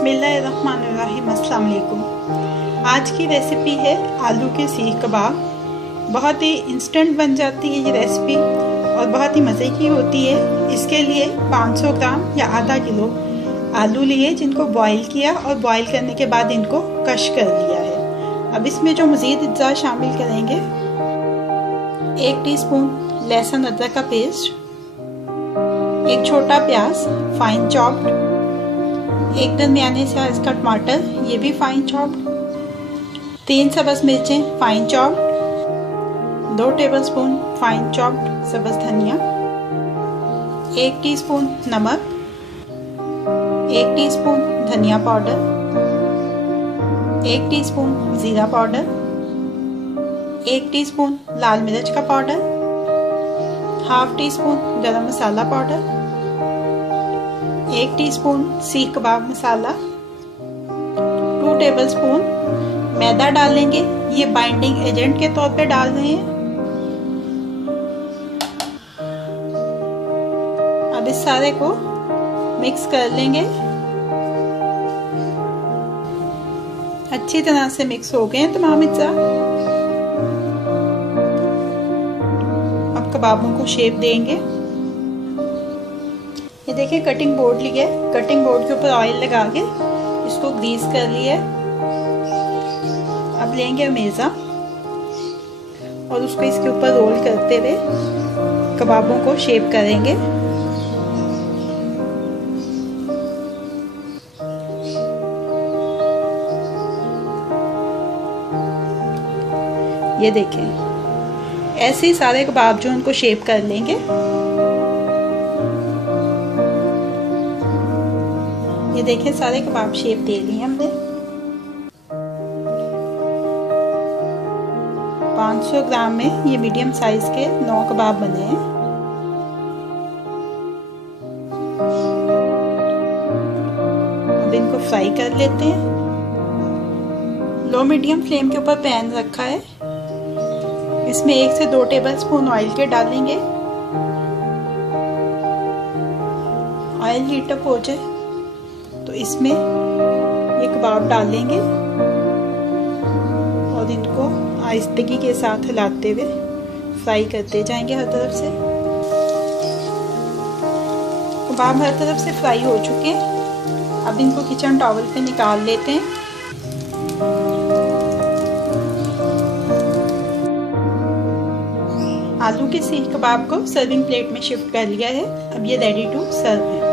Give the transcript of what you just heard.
बिस्मिल्लाहिर्रहमानिर्रहीम। अस्सलाम वालेकुम। आज की रेसिपी है आलू के सीख कबाब। बहुत ही इंस्टेंट बन जाती है ये रेसिपी और बहुत ही मज़े की होती है। इसके लिए 500 ग्राम या आधा किलो आलू लिए, जिनको बॉईल किया और बॉईल करने के बाद इनको कश कर लिया है। अब इसमें जो मज़ीद अज्जा शामिल करेंगे, 1 टीस्पून लहसुन अदरक का पेस्ट, 1 छोटा प्याज फाइन चॉप्ड, 1 दरमियाने साइज का टमाटर ये भी फाइन चॉप्ड, 3 सब्ज़ मिर्चें fine chopped, 2 tablespoon fine chopped सब्ज़ धनिया, 1 टीस्पून नमक, 1 टीस्पून धनिया पाउडर, 1 टीस्पून ज़ीरा पाउडर, 1 टीस्पून लाल मिर्च का पाउडर, हाफ टीस्पून गरम मसाला पाउडर, 1 टीस्पून सीख कबाब मसाला, 2 टेबलस्पून मैदा डालेंगे। ये बाइंडिंग एजेंट के तौर पे डाल रहे हैं। अब इस सारे को मिक्स कर लेंगे। अच्छी तरह से मिक्स हो गए हैं तमाम अज्जा। अब कबाबों को शेप देंगे। ये देखिए कटिंग बोर्ड लिया है, कटिंग बोर्ड के ऊपर ऑयल लगा के इसको ग्रीस कर लिया है। अब लेंगे मेज़ा और उसको इसके ऊपर रोल करते हुए कबाबों को शेप करेंगे। ये देखें, ऐसे ही सारे कबाब जो उनको शेप कर लेंगे। ये देखें सारे कबाब शेप दे लिए हमने। 500 ग्राम में ये मीडियम साइज के 9 कबाब बने हैं। अब इनको फ्राई कर लेते हैं। लो मीडियम फ्लेम के ऊपर पैन रखा है। इसमें 1 से 2 टेबलस्पून ऑयल के डालेंगे। ऑयल हीट अप हो जाए तो इसमें ये कबाब डालेंगे और इनको आहिस्तगी के साथ हिलाते हुए फ्राई करते जाएंगे हर तरफ से। कबाब हर तरफ से फ्राई हो चुके हैं। अब इनको किचन टॉवल पे निकाल लेते हैं। आलू के सीख कबाब को सर्विंग प्लेट में शिफ्ट कर लिया है। अब ये रेडी टू सर्व है।